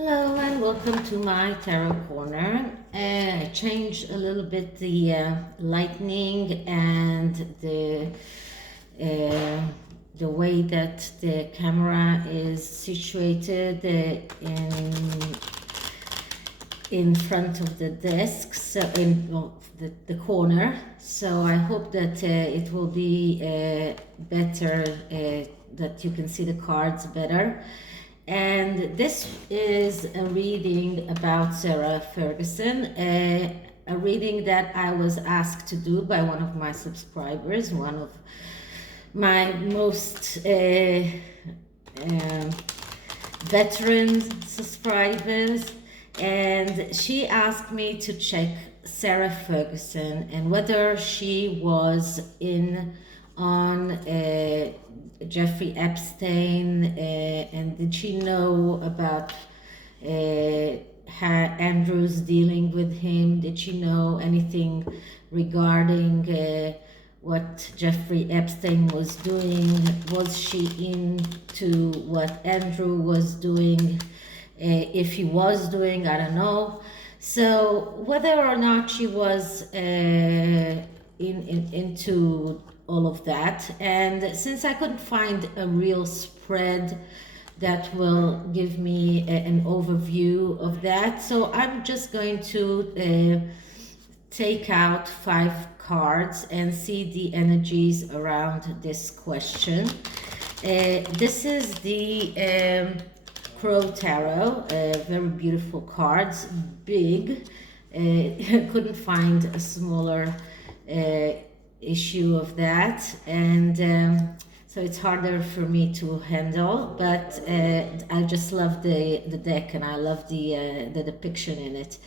Hello and welcome to my tarot corner. I changed a little bit the lightning and uh, the way that the camera is situated in front of the desk, so in the corner. So I hope that it will be better, that you can see the cards better. And this is a reading about Sarah Ferguson, a reading that I was asked to do by one of my subscribers, one of my most veteran subscribers, and she asked me to check Sarah Ferguson and whether she was in on Jeffrey Epstein, and did she know about Andrew's dealing with him? Did she know anything regarding what Jeffrey Epstein was doing? Was she into what Andrew was doing? If he was doing, I don't know. So whether or not she was into all of that, and since I couldn't find a real spread that will give me an overview of that, so I'm just going to take out 5 cards and see the energies around this question. This is the Crow Tarot, very beautiful cards, big. I couldn't find a smaller issue of that, and so it's harder for me to handle, but I just love the deck, and I love the depiction in it.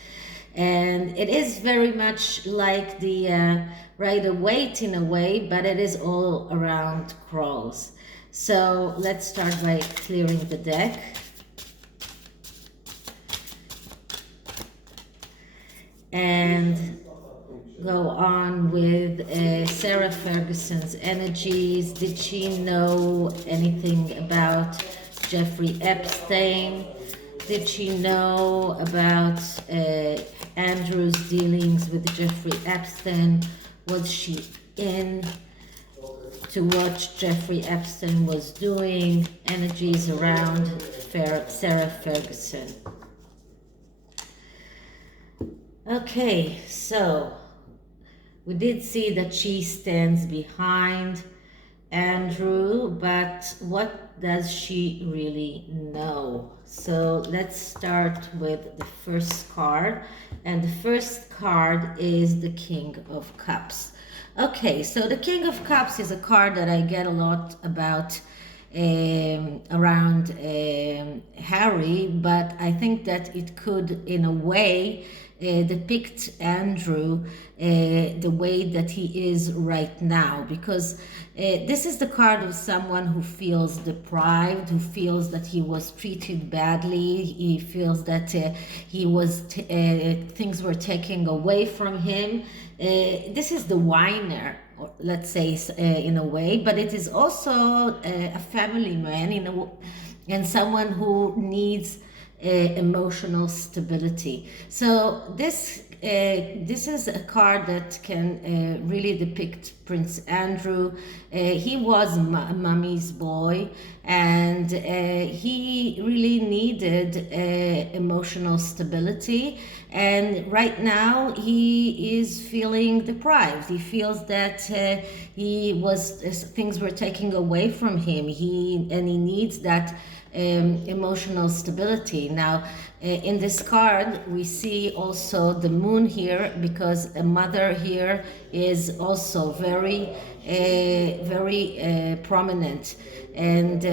And it is very much like the Rider-Waite in a way, but it is all around crows. So let's start by clearing the deck. And go on with Sarah Ferguson's energies. Did she know anything about Jeffrey Epstein? Did she know about Andrew's dealings with Jeffrey Epstein? Was she in to what Jeffrey Epstein was doing? Energies around Sarah Ferguson. Okay, so we did see that she stands behind Andrew, but what does she really know? So let's start with the first card, and the first card is the King of Cups. Okay, so the King of Cups is a card that I get a lot about around Harry, but I think that it could, in a way, depict Andrew the way that he is right now, because this is the card of someone who feels deprived, who feels that he was treated badly, he feels that he was things were taken away from him. This is the whiner, let's say, in a way, but it is also a family man, and someone who needs emotional stability. So this is a card that can really depict Prince Andrew. He was mommy's boy, and he really needed emotional stability. And right now he is feeling deprived. He feels that things were taken away from him. He needs that emotional stability. Now, in this card, we see also the moon here, because a mother here is also very prominent. And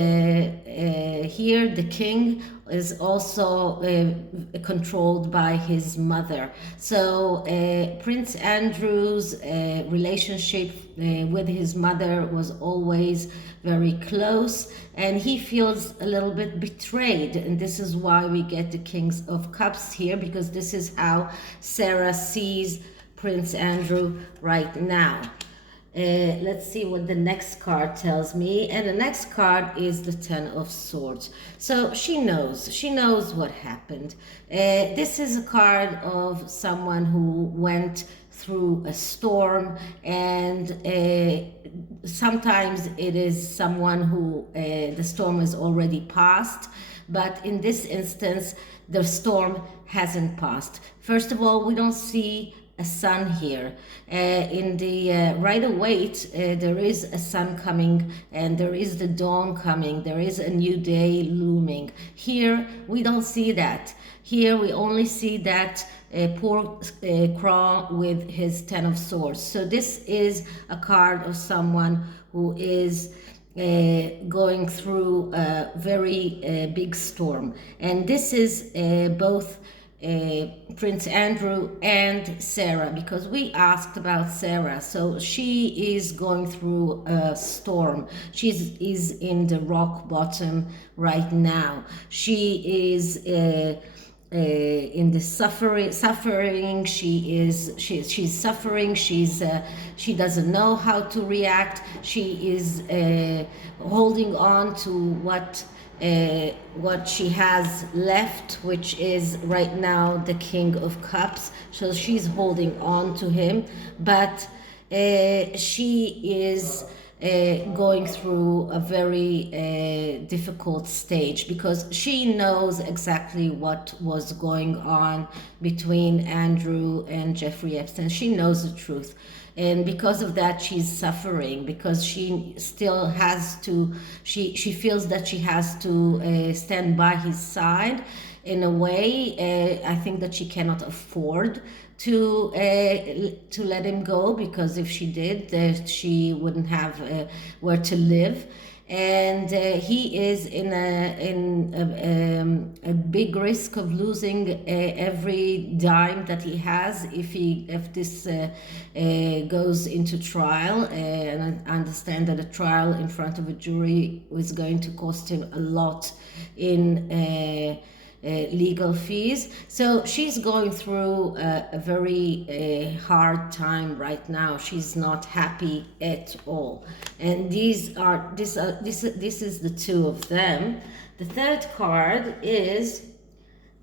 here the king is also controlled by his mother. So Prince Andrew's relationship with his mother was always very close, and he feels a little bit betrayed. And this is why we get the Kings of Cups here, because this is how Sarah sees Prince Andrew right now. Let's see what the next card tells me. And the next card is the Ten of Swords. So she knows what happened. This is a card of someone who went through a storm, and sometimes it is someone who the storm is already passed, but in this instance the storm hasn't passed. First of all, we don't see a sun here. In the Rider-Waite, there is a sun coming, and there is the dawn coming. There is a new day looming. Here, we don't see that. Here, we only see that poor Crow with his Ten of Swords. So this is a card of someone who is going through a very big storm. And this is both Prince Andrew and Sarah, because we asked about Sarah. So she is going through a storm. She is in the rock bottom right now. She is in the suffering. She's suffering. She doesn't know how to react. She is holding on to what she has left, which is right now the King of Cups. So she's holding on to him, but she is going through a very difficult stage, because she knows exactly what was going on between Andrew and Jeffrey Epstein. She knows the truth. And because of that, she's suffering, because she still has to, she feels that she has to stand by his side in a way. I think that she cannot afford to let him go, because if she did, she wouldn't have where to live. And he is in a big risk of losing every dime that he has if this goes into trial. And I understand that a trial in front of a jury is going to cost him a lot in legal fees. So she's going through a very hard time right now. She's not happy at all. And this is the two of them. The third card is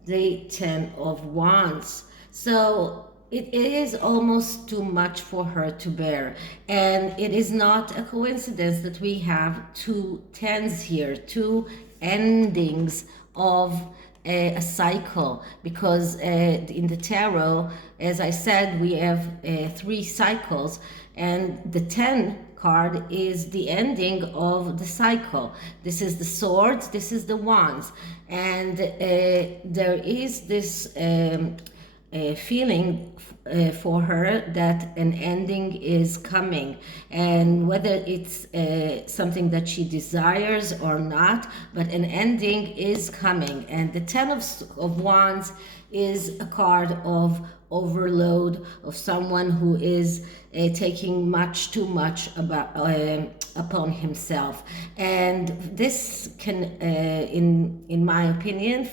the Ten of Wands. So it is almost too much for her to bear. And it is not a coincidence that we have two tens here, two endings of a cycle, because in the tarot, as I said, we have 3 cycles, and the 10 card is the ending of the cycle. This is the swords, this is the wands, and there is this feeling for her that an ending is coming, and whether it's something that she desires or not, but an ending is coming. And the Ten of Wands is a card of overload, of someone who is taking much too much upon himself. And this can, in my opinion,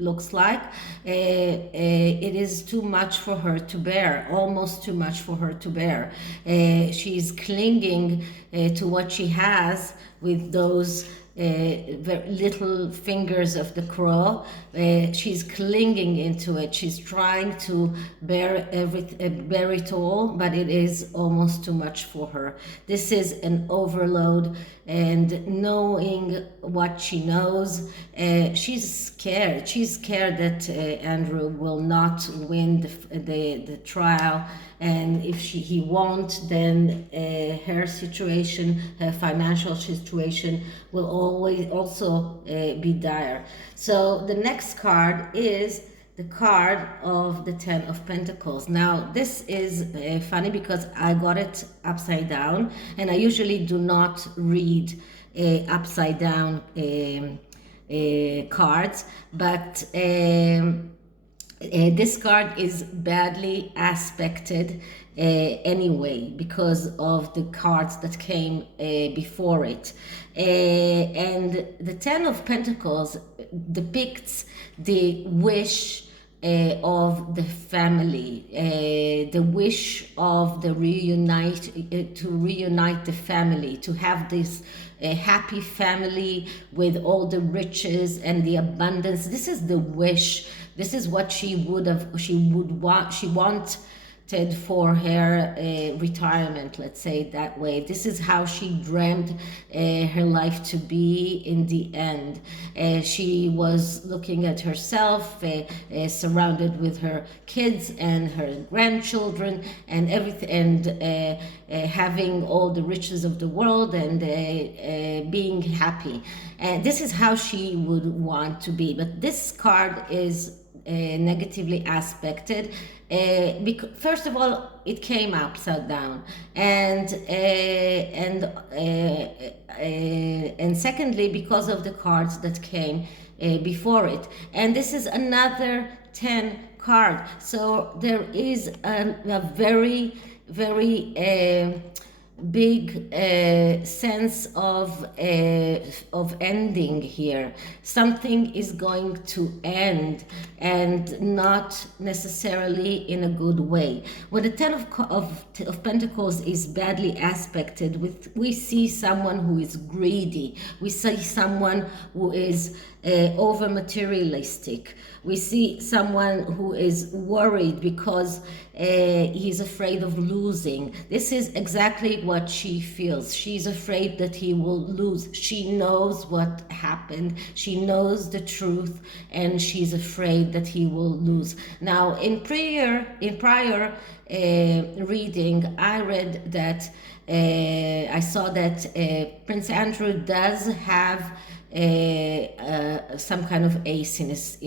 looks like it is too much for her to bear, almost too much for her to bear. She's clinging to what she has with those very little fingers of the crow. She's clinging into it. She's trying to bear it all, but it is almost too much for her. This is an overload, and knowing what she knows, she's scared. She's scared that Andrew will not win the trial, and if he won't, then her situation, her financial situation, will always also be dire. So the next card is the card of the Ten of Pentacles. Now this is funny because I got it upside down, and I usually do not read upside down cards, but this card is badly aspected anyway, because of the cards that came before it. And the Ten of Pentacles depicts the wish of the family, the wish of the to reunite the family, to have this happy family with all the riches and the abundance. This is the wish. This is what she would want. She wanted for her retirement, let's say it that way. This is how she dreamt her life to be in the end. She was looking at herself, surrounded with her kids and her grandchildren and everything, and having all the riches of the world and being happy. And this is how she would want to be. But this card is negatively aspected. Because first of all, it came upside down, and secondly, because of the cards that came before it, and this is another 10 card. So there is a very big sense of ending here. Something is going to end, and not necessarily in a good way. When the Ten of Pentacles is badly aspected, we see someone who is greedy. We see someone who is over materialistic. We see someone who is worried because he's afraid of losing. This is exactly what she feels. She's afraid that he will lose. She knows what happened. She knows the truth, and she's afraid that he will lose. Now, in prior reading, I read that I saw that Prince Andrew does have some kind of ace in his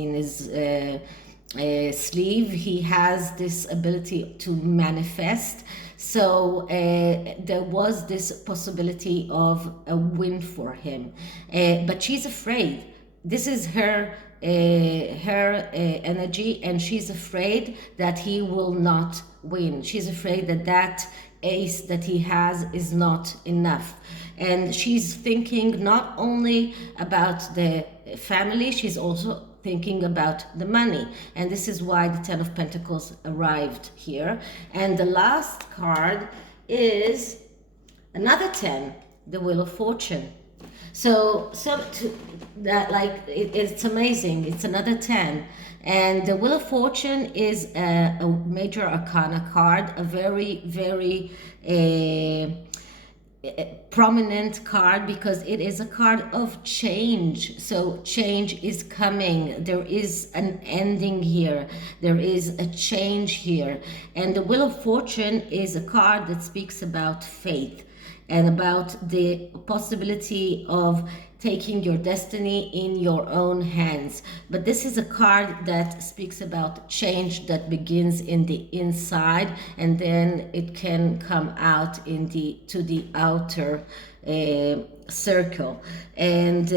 sleeve. He has this ability to manifest. So there was this possibility of a win for him, but she's afraid. This is her energy, and she's afraid that he will not win. She's afraid that ace that he has is not enough. And she's thinking not only about the family, she's also thinking about the money. And this is why the Ten of Pentacles arrived here. And the last card is another 10, the Wheel of Fortune. So it's amazing. It's another 10. And the Wheel of Fortune is a major arcana card, a very prominent card, because it is a card of change. So change is coming. There is an ending here. There is a change here. And the Wheel of Fortune is a card that speaks about faith and about the possibility of taking your destiny in your own hands. But this is a card that speaks about change that begins in the inside, and then it can come out to the outer circle. And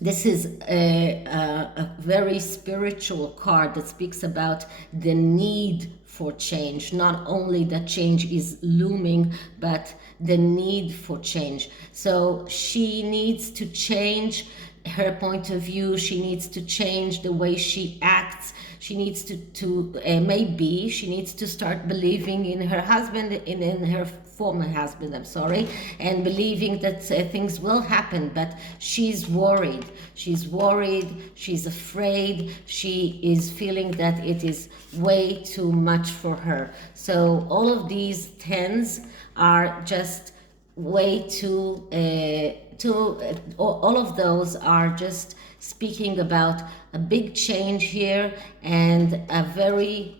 this is a very spiritual card that speaks about the need for change. Not only that change is looming, but the need for change. So she needs to change her point of view. She needs to change the way she acts. She needs maybe she needs to start believing in her husband, in her former husband, and believing that things will happen. But she's worried. She's afraid. She is feeling that it is way too much for her. So all of these tens are just way too, all of those are just speaking about a big change here and a very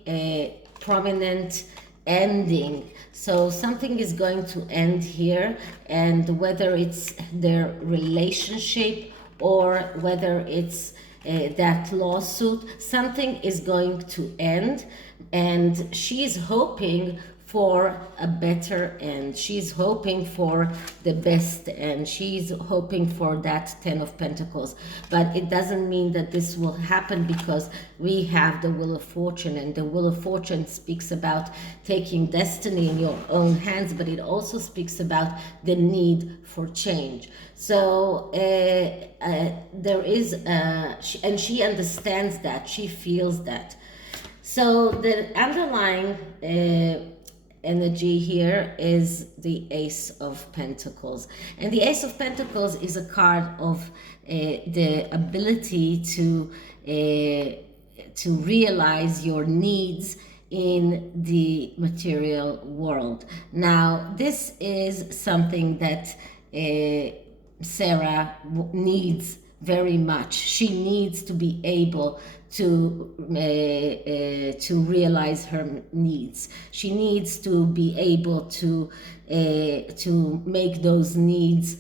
prominent ending. So something is going to end here, and whether it's their relationship or whether it's that lawsuit, something is going to end, and she's hoping for a better end. She's hoping for the best end. She's hoping for that Ten of Pentacles. But it doesn't mean that this will happen, because we have the Wheel of Fortune, and the Wheel of Fortune speaks about taking destiny in your own hands, but it also speaks about the need for change. So there is, and she understands that, she feels that. So the underlying energy here is the Ace of Pentacles. And the Ace of Pentacles is a card of the ability to realize your needs in the material world. Now, this is something that Sarah needs very much. She needs to be able to realize her needs. She needs to be able to make those needs,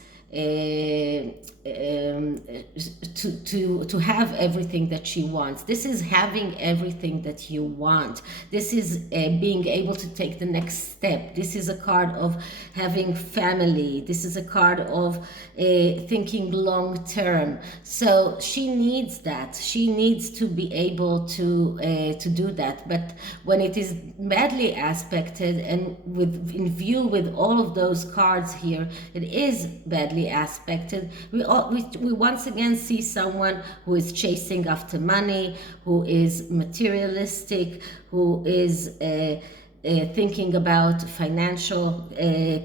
to have everything that she wants. This is having everything that you want. This is being able to take the next step. This is a card of having family. This is a card of thinking long term. So she needs that. She needs to be able to do that. But when it is badly aspected, and in view with all of those cards here, it is badly aspected. We once again see someone who is chasing after money, who is materialistic, who is thinking about financial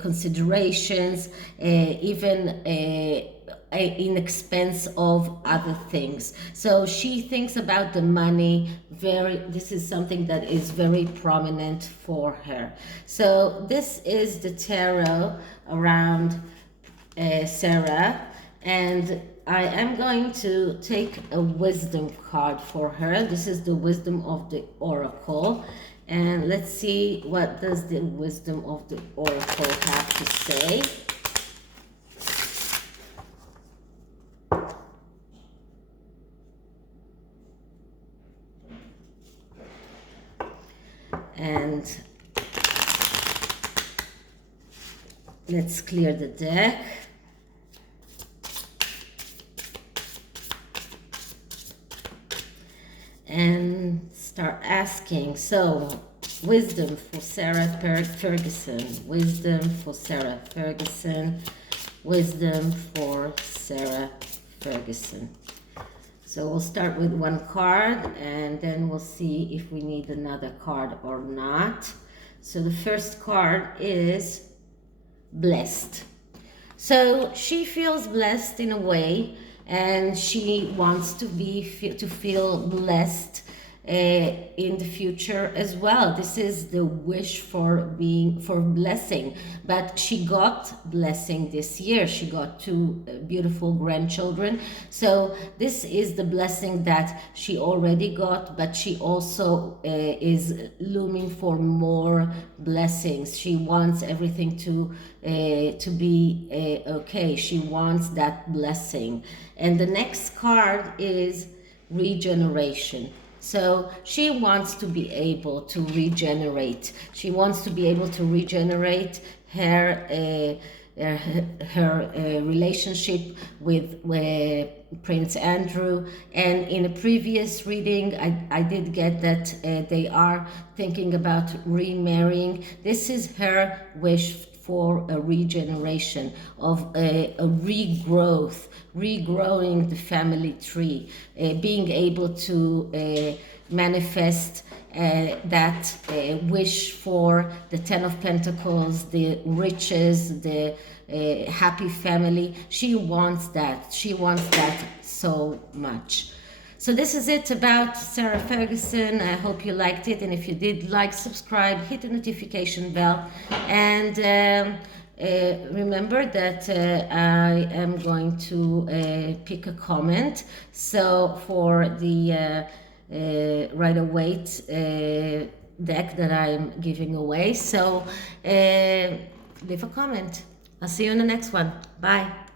considerations, even in expense of other things. So she thinks about the money this is something that is very prominent for her. So this is the tarot around Sarah, and I am going to take a wisdom card for her. This is the wisdom of the oracle, and let's see what does the wisdom of the oracle have to say. And let's clear the deck. And start asking. So, wisdom for Sarah Ferguson. Wisdom for Sarah Ferguson. Wisdom for Sarah Ferguson. So we'll start with one card, and then we'll see if we need another card or not. So the first card is blessed. So she feels blessed in a way, and she wants to feel blessed in the future as well. This is the wish for blessing, but she got blessing this year. She got two beautiful grandchildren. So this is the blessing that she already got, but she also is looming for more blessings. She wants everything to be okay. She wants that blessing. And the next card is regeneration. So she wants to be able to regenerate. She wants to be able to regenerate her relationship with Prince Andrew. And in a previous reading, I did get that they are thinking about remarrying. This is her wish for a regeneration, of a regrowth, regrowing the family tree, being able to manifest that wish for the Ten of Pentacles, the riches, the happy family. She wants that. She wants that so much. So this is it about Sarah Ferguson. I hope you liked it, and if you did, like, subscribe, hit the notification bell, and remember that I am going to pick a comment. So for the Rider-Waite deck that I'm giving away, so leave a comment. I'll see you in the next one. Bye.